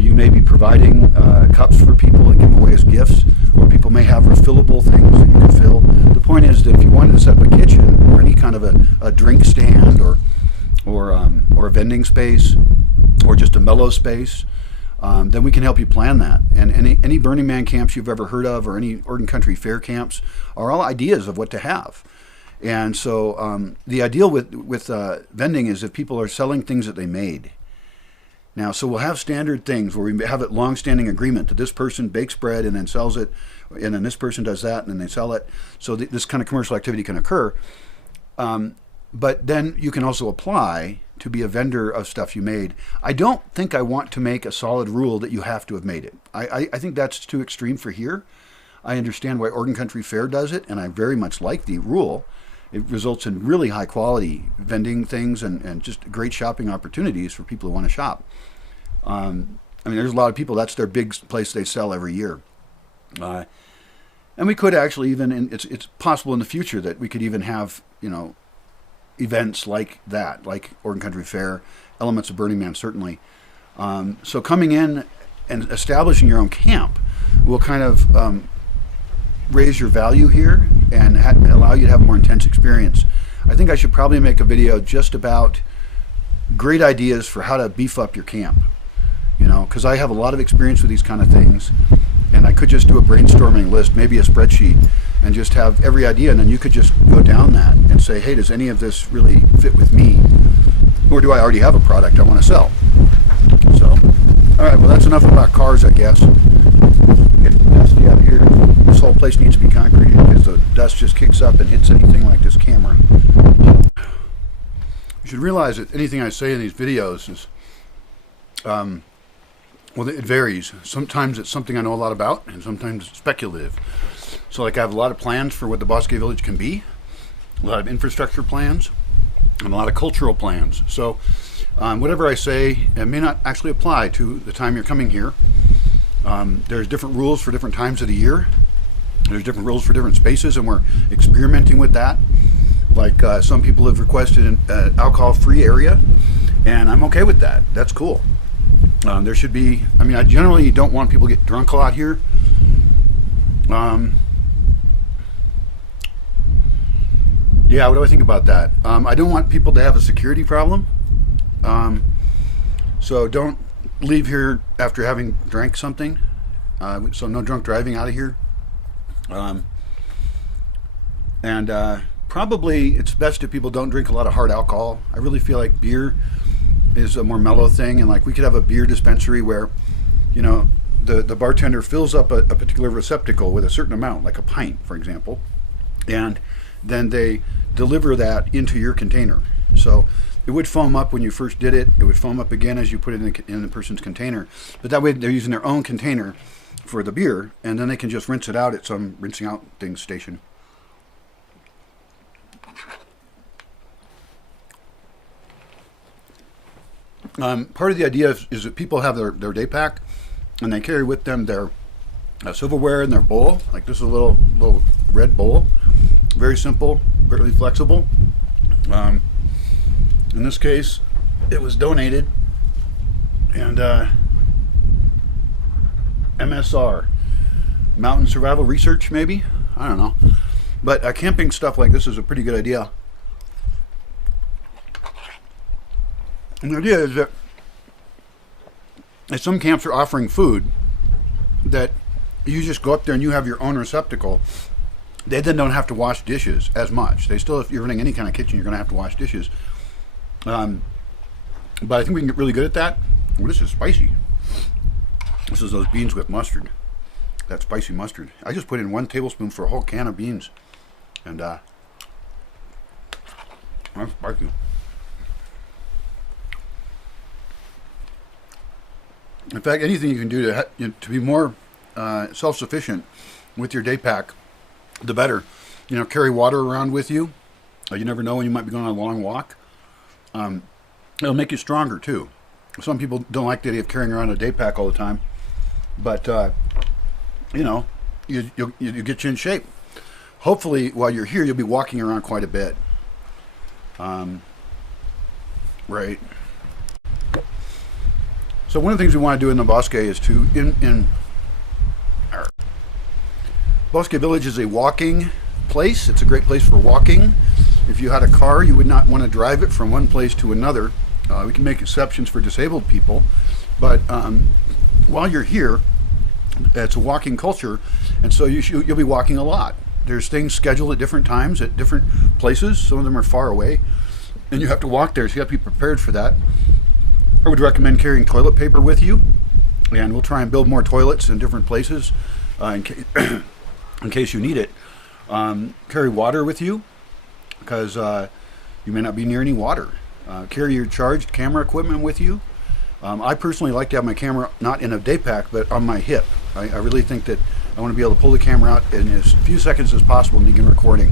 You may be providing cups for people and give them away as gifts, or people may have refillable things that you can fill. The point is that if you wanted to set up a kitchen or any kind of a drink stand or a vending space or just a mellow space, then we can help you plan that. And any Burning Man camps you've ever heard of or any Oregon Country Fair camps are all ideas of what to have. And so the ideal with vending is if people are selling things that they made. Now, so we'll have standard things where we have a long-standing agreement that this person bakes bread and then sells it, and then this person does that and then they sell it. So this kind of commercial activity can occur. But then you can also apply to be a vendor of stuff you made. I don't think I want to make a solid rule that you have to have made it. I think that's too extreme for here. I understand why Oregon Country Fair does it, and I very much like the rule. It results in really high quality vending things and just great shopping opportunities for people who want to shop. I mean, there's a lot of people, that's their big place they sell every year. And we could actually even, it's possible in the future that we could even have, events like that, like Oregon Country Fair, elements of Burning Man certainly. So coming in and establishing your own camp will kind of raise your value here and allow you to have a more intense experience. I think I should probably make a video just about great ideas for how to beef up your camp, because I have a lot of experience with these kind of things, and I could just do a brainstorming list, maybe a spreadsheet, and just have every idea, and then you could just go down that and say, hey, does any of this really fit with me? Or do I already have a product I want to sell? So, all right, well, that's enough about cars, I guess. Getting dusty out here. This whole place needs to be concreted because the dust just kicks up and hits anything like this camera. You should realize that anything I say in these videos is, well, it varies. Sometimes it's something I know a lot about, and sometimes it's speculative. So, like, I have a lot of plans for what the Bosque Village can be, a lot of infrastructure plans, and a lot of cultural plans. So, whatever I say, it may not actually apply to the time you're coming here. There's different rules for different times of the year. There's different rules for different spaces, and we're experimenting with that. Like, some people have requested an alcohol-free area, and I'm okay with that. That's cool. There should be, I generally don't want people to get drunk a lot here. Yeah, what do I think about that? I don't want people to have a security problem. So don't leave here after having drank something. So no drunk driving out of here. Probably it's best if people don't drink a lot of hard alcohol. I really feel like beer is a more mellow thing, and like we could have a beer dispensary where, the bartender fills up a particular receptacle with a certain amount, like a pint, for example, and then they deliver that into your container. So it would foam up when you first did it. It would foam up again as you put it in the person's container. But that way they're using their own container for the beer, and then they can just rinse it out at some rinsing out things station. Part of the idea is that people have their day pack, and they carry with them their silverware and their bowl. Like this is a little red bowl, very simple, very flexible. In this case, it was donated, and MSR, Mountain Survival Research, maybe? I don't know. But camping stuff like this is a pretty good idea. And the idea is that some camps are offering food that you just go up there and you have your own receptacle. They then don't have to wash dishes as much. They still, if you're running any kind of kitchen, you're going to have to wash dishes. But I think we can get really good at that. Oh, this is spicy. This is those beans with mustard. That spicy mustard. I just put in 1 tablespoon for a whole can of beans. And that's spicy. In fact, anything you can do to be more self-sufficient with your day pack, the better. Carry water around with you. You never know when you might be going on a long walk. It'll make you stronger too. Some people don't like the idea of carrying around a day pack all the time, but you get you in shape. Hopefully, while you're here, you'll be walking around quite a bit. Right. So one of the things we want to do in the Bosque is Bosque Village is a walking place. It's a great place for walking. If you had a car, you would not want to drive it from one place to another. We can make exceptions for disabled people, but while you're here, it's a walking culture, and so you'll be walking a lot. There's things scheduled at different times at different places. Some of them are far away, and you have to walk there, so you have to be prepared for that. I would recommend carrying toilet paper with you, and we'll try and build more toilets in different places in case you need it. Carry water with you because you may not be near any water. Carry your charged camera equipment with you. I personally like to have my camera not in a day pack, but on my hip. I really think that I want to be able to pull the camera out in as few seconds as possible and begin recording.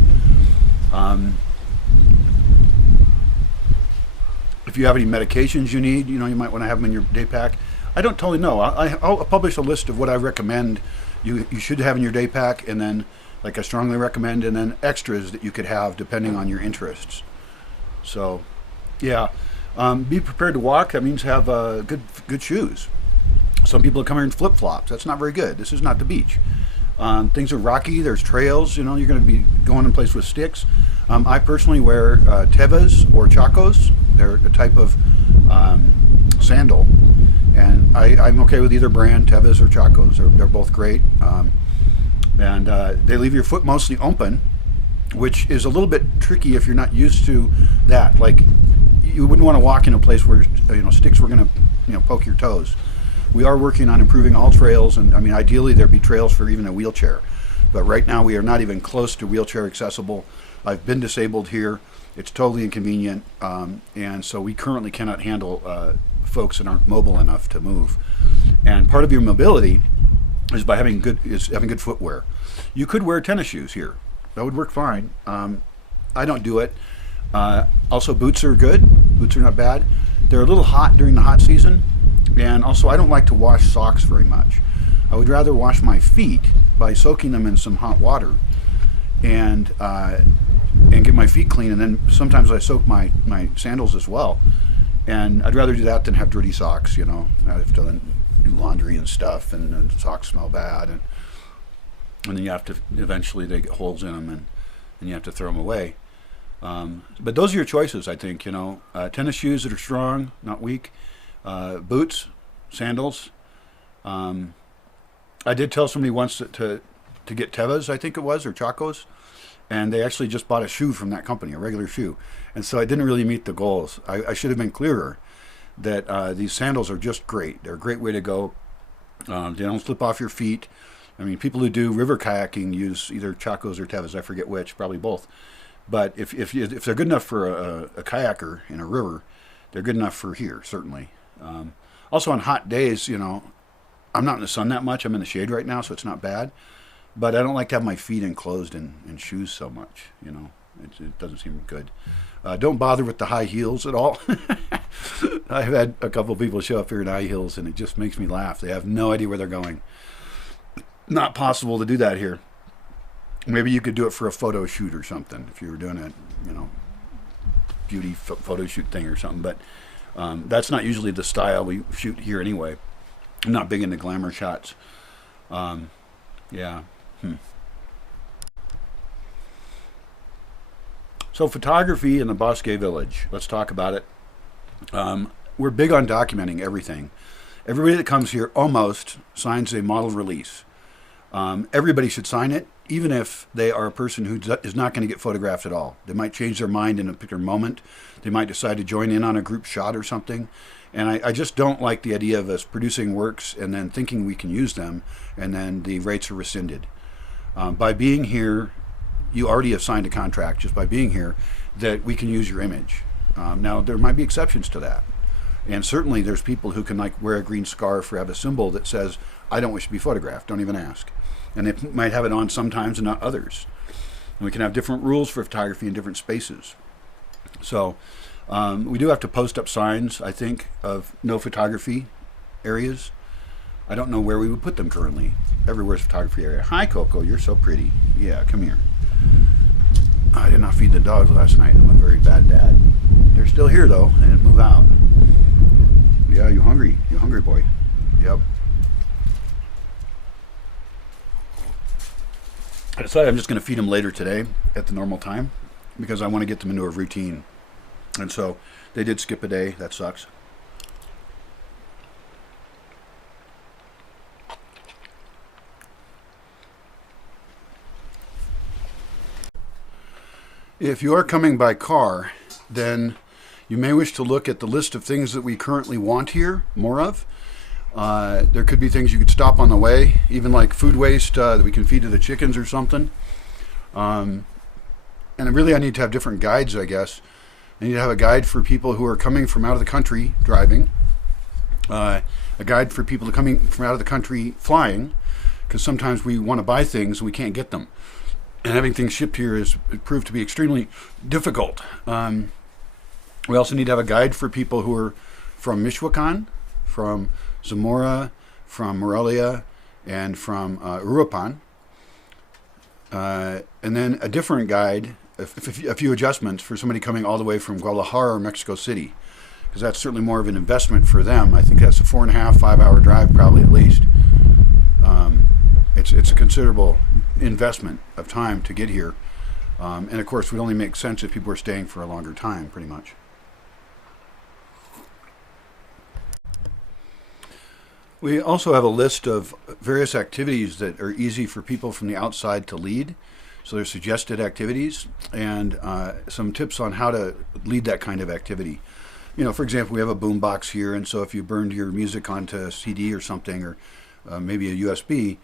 If you have any medications you need, you might want to have them in your day pack. I don't totally know. I'll publish a list of what I recommend you should have in your day pack, and then, like, I strongly recommend, and then extras that you could have depending on your interests. So, yeah. Be prepared to walk. That means have good shoes. Some people come here in flip-flops. That's not very good. This is not the beach. Things are rocky. There's trails. You're going to be going in place with sticks. I personally wear Tevas or Chacos. They're a type of sandal, and I'm okay with either brand, Tevas or Chacos. They're both great, and they leave your foot mostly open, which is a little bit tricky if you're not used to that. Like, you wouldn't want to walk in a place where sticks were going to poke your toes. We are working on improving all trails, and I mean, ideally there'd be trails for even a wheelchair, but right now we are not even close to wheelchair accessible. I've been disabled here. It's totally inconvenient, and so we currently cannot handle folks that aren't mobile enough to move. And part of your mobility is by having good footwear. You could wear tennis shoes here. That would work fine. I don't do it. Also, boots are good. Boots are not bad. They're a little hot during the hot season, and also I don't like to wash socks very much. I would rather wash my feet by soaking them in some hot water and get my feet clean, and then sometimes I soak my sandals as well. And I'd rather do that than have dirty socks. I have to then do laundry and stuff, and the socks smell bad, and then you have to eventually they get holes in them, and you have to throw them away. But those are your choices, I think. Tennis shoes that are strong, not weak, boots, sandals. I did tell somebody once to get Tevas, I think it was, or Chacos, and they actually just bought a shoe from that company, a regular shoe, and so I didn't really meet the goals. I should have been clearer that these sandals are just great. They're a great way to go. They don't slip off your feet. I mean, people who do river kayaking use either Chacos or Tevas. I forget which, probably both. But if they're good enough for a kayaker in a river, they're good enough for here, certainly. Also, on hot days, I'm not in the sun that much. I'm in the shade right now, so it's not bad. But I don't like to have my feet enclosed in shoes so much. It doesn't seem good. Don't bother with the high heels at all. I've had a couple of people show up here in high heels, and it just makes me laugh. They have no idea where they're going. Not possible to do that here. Maybe you could do it for a photo shoot or something if you were doing a beauty photo shoot thing or something. But that's not usually the style we shoot here anyway. I'm not big into glamour shots. Yeah. So photography in the Bosque Village. Let's talk about it. We're big on documenting everything. Everybody that comes here almost signs a model release. Everybody should sign it, even if they are a person who is not going to get photographed at all. They might change their mind in a particular moment. They might decide to join in on a group shot or something. And I just don't like the idea of us producing works and then thinking we can use them, and then the rates are rescinded. By being here, you already have signed a contract just by being here that we can use your image. Now, there might be exceptions to that. And certainly there's people who can wear a green scarf or have a symbol that says, I don't wish to be photographed, don't even ask. And they might have it on sometimes and not others. And we can have different rules for photography in different spaces. So we do have to post up signs, I think, of no photography areas. I don't know where we would put them currently. Everywhere's photography area. Hi, Coco, you're so pretty. Yeah, come here. I did not feed the dogs last night. I'm a very bad dad. They're still here, though. They didn't move out. Yeah, you hungry? You hungry, boy? Yep. I decided I'm just going to feed them later today at the normal time because I want to get them into a routine. And so they did skip a day. That sucks. If you are coming by car, then You may wish to look at the list of things that we currently want here, more of. There could be things you could stop on the way, even like food waste that we can feed to the chickens or something. And really I need to have different guides, I guess. I need to have a guide for people who are coming from out of the country driving, a guide for people coming from out of the country flying, because sometimes we want to buy things and we can't get them. And having things shipped here has proved to be extremely difficult. We also need to have a guide for people who are from Michoacan, from Zamora, from Morelia, and from Uruapan. And then a different guide, a few adjustments for somebody coming all the way from Guadalajara or Mexico City, because that's certainly more of an investment for them. I think that's a 4.5, 5 hour drive probably at least. It's a considerable investment of time to get here. And of course, it would only make sense if people were staying for a longer time, pretty much. We also have a list of various activities that are easy for people from the outside to lead. So there's suggested activities and some tips on how to lead that kind of activity. You know, for example, we have a boom box here, and so if you burned your music onto a CD or something, or maybe a USB,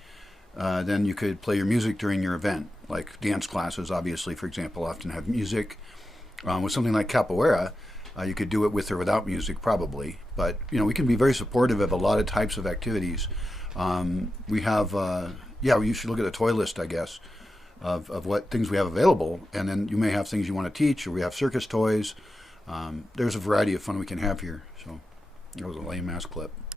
then you could play your music during your event. Like dance classes, obviously, for example, often have music. With something like capoeira, you could do it with or without music, probably. But, you know, we can be very supportive of a lot of types of activities. We have, you should look at a toy list, I guess, of what things we have available. And then you may have things you want to teach, or we have circus toys. There's a variety of fun we can have here. So that was a lame ass clip.